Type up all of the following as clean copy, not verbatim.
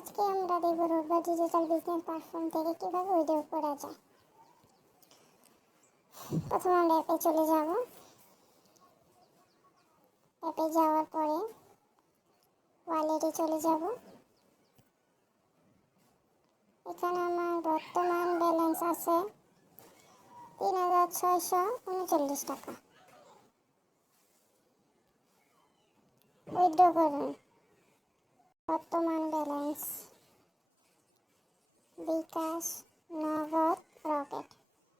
আজকে আমরা দেখব রোববার ডিজিটাল বিজনেস প্ল্যাটফর্ম থেকে কিভাবে উইথড্র করা যায়। প্রথমে আমরা অ্যাপে চলে যাব। অ্যাপে যাওয়ার পরে ওয়ালেটে চলে যাব। এখানে আমার বর্তমান ব্যালেন্স আছে ৩,৬৩৯ টাকা। উইথড্র করুন। বর্তমান ব্যালেন্স বিকাশ, নগদ, রকেট।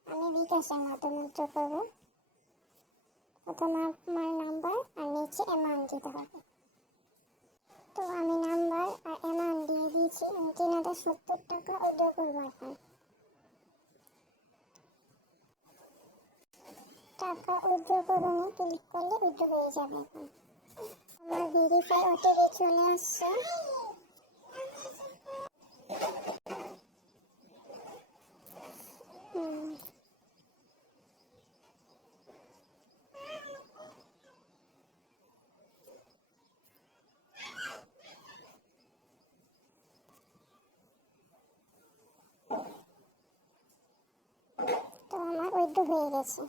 আমি বিকাশের মাধ্যমে উইথড্র করব। প্রথমে আমার নাম্বার আর নিচে অ্যামাউন্ট দিতে হবে। তো আমি নাম্বার আর অ্যামাউন্ট দিয়ে দিয়েছি। আমি ৩,০৭০ টাকা উইথড্র করব। এখন টাকা উইথড্র করুন ক্লিক করলে উইথড্র হয়ে যাবে। এখন আমার ভেরিফাই ওটিপি চলে আসছে। তো আমার উইথড্র হয়ে গেছে।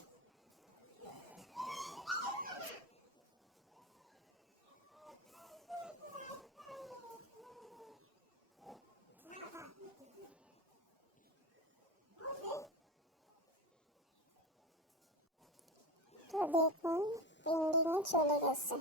তো দেখুন পেন্ডিংয়ে চলে গেছে।